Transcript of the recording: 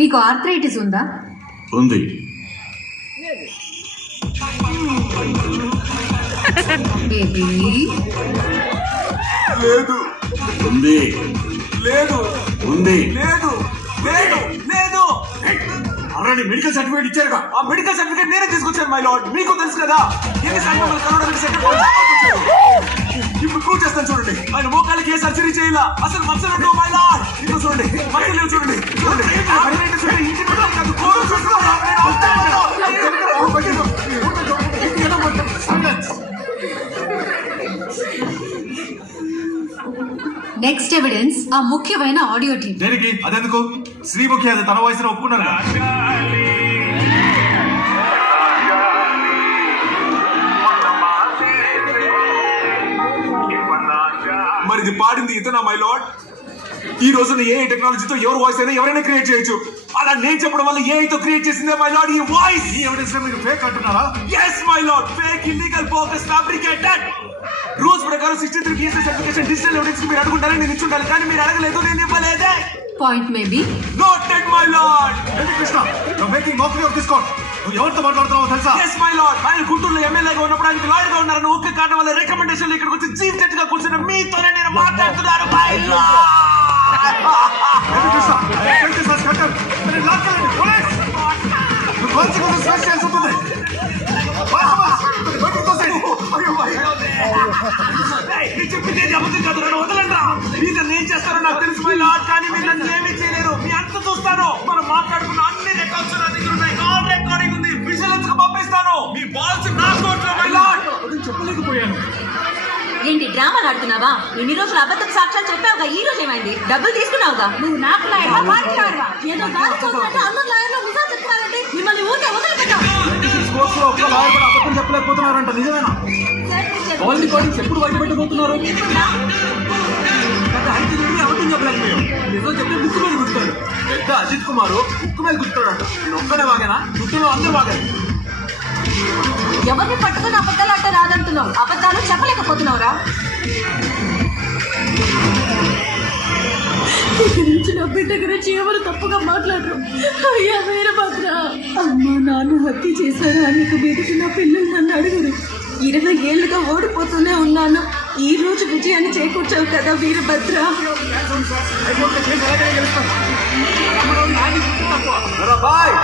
మీకు ఆర్థరైటిస్ ఉందా? ఉంది. బేబీ లేదు. ఉంది. లేదు. ఉంది. లేదు. లేదు. లేదు. ఆల్రెడీ మెడికల్ సర్టిఫికేట్ ఇచ్చారుగా. ఆ మెడికల్ సర్టిఫికేట్ నేనే తీసుకొచ్చాను మై లార్డ్. మీకు తెలుసు కదా ఎన్నిసార్లు మమ్మల్ని కలవడానికి సెకండ్ ఇప్పుడు ప్రూవ్ చేస్తాను చూడండి. ఆయన మోకాళ్ళకి ఏ సర్జరీ చేయాల, అసలు మచ్చలు ఉండవు మై లార్డ్. ఇప్పుడు చూడండి, మచ్చలు లేవు చూడండి. చూడండి ఇంటి కాదు కోరు నెక్స్ట్ ఎవిడెన్స్ ఆ ముఖ్యమైన ఆడియో టేప్. దేనికి? అదెందుకు? శ్రీముఖి అది తన వయసులో ఒప్పుకున్నారు. మరి ఇది పాడింది ఇతనా మై లార్డ్? ఈ రోజున ఏ టెక్నాలజీతో ఎవరు వాయిస్ అయినా ఎవరైనా క్రియేట్ చేయొచ్చు. అలా నేను చెప్పడం వల్ల ఏఐతో క్రియేట్ చేసిందే మై లార్డ్ ఈ వాయిస్. ఈ ఎవిడెన్స్ లో మీరు ఫేక్ అంటున్నారా? yes my lord, fake, illegal, bogus, fabricated. Rules ప్రకారం 63 కేసెస్ సర్టిఫికేషన్ డిజిటల్ ఎవిడెన్స్ మీరు అడుగుంటారని నేను ఇచ్చుంటాను, కానీ మీరు అడగలేదు, నేను ఇవ్వలేదే. Point maybe noted my lord. Krishna, you're making mockery of this court. నువ్వు ఎవరితో మాట్లాడుతున్నావో తెలుసా? yes మై లార్డ్, ఆయన గుంటూరులో ఎమ్మెల్యేగా ఉన్నప్పుడు ఆయనకి లాయర్ గా ఉన్నారని ఒక్క కారణం వల్ల రికమెండేషన్ ఇక్కడికి వచ్చి చీఫ్ జడ్జ్ గా కూర్చున్న మీతోనే నేను మాట్లాడుతున్నాను మై లార్డ్. కృష్ణ, పోలీస్ నువ్వు కాన్సిక్వెన్సెస్ ఫేస్ చేయాల్సి ఉంటుంది. చెప్పింది అబద్ధం కాదు, నన్ను వదలండి. మీరు నన్ను ఏం చేస్తారో నాకు తెలుసు మై లార్డ్, కానీ మీరు నన్ను ఏమీ చేయలేరు. మీ అంత చూస్తాను. మనం మాట్లాడుకున్న అన్ని రికార్డ్స్ నా దగ్గర ఉన్నాయి. కాల్ రికార్డింగ్ ఉంది, విజిలెన్స్ కు పంపిస్తాను. మీ బాల్స్ నా కోర్టులో మై లార్డ్. చెప్పలేకపోయాను. ఏంటి డ్రామాలు ఆడుతున్నావా? ఇన్ని రోజులు అబద్ధం సాక్ష్యాలు చెప్పావుగా, ఈ రోజు ఏమైంది? డబ్బులు తీసుకున్నావుగా. నువ్వు నాకు లాయర్వా, వారికి లాయర్వా? ఏదో గాలి చదువుతుంటే అందరు లాయర్లు నిజాలు చెప్తున్నారంటే మిమ్మల్ని ఊరికే వదిలిపెట్టాం. కోర్టులో ఒక్క లాయర్ కూడా అబద్ధం చెప్పలేకపోతున్నారంట, నిజమేనా? కాల్ రికార్డింగ్స్ ఎప్పుడు బయట పెట్టబోతున్నారు? అబద్ధం చెప్పలేకపోయాం. నిజం చెప్తే ముక్కు మీద గుర్తాడు. పెద్ద అజిత్ కుమార్ ముక్కు మీద గుర్తాడంట. నేను ఒక్కడే బాగానా? గుర్తులో అందరూ బాగాను. ఎవరిని పట్టుకుని అబద్ధాలు అంటే రాదంటున్నావు. అబద్ధాలు చెప్పలేకపోతున్నావురా. గురించి నా బిడ్డ గురించి ఎవరు తప్పుగా మాట్లాడరు. అయ్యా వీరభద్ర, అమ్మ నాన్న హత్య చేశారు అనేక మీదకి నా పిల్లలు నన్ను అడుగురు. 20 ఏళ్ళుగా ఓడిపోతూనే ఉన్నాను. ఈ రోజు విజయాన్ని చేకూర్చావు కదా వీరభద్ర. బాయ్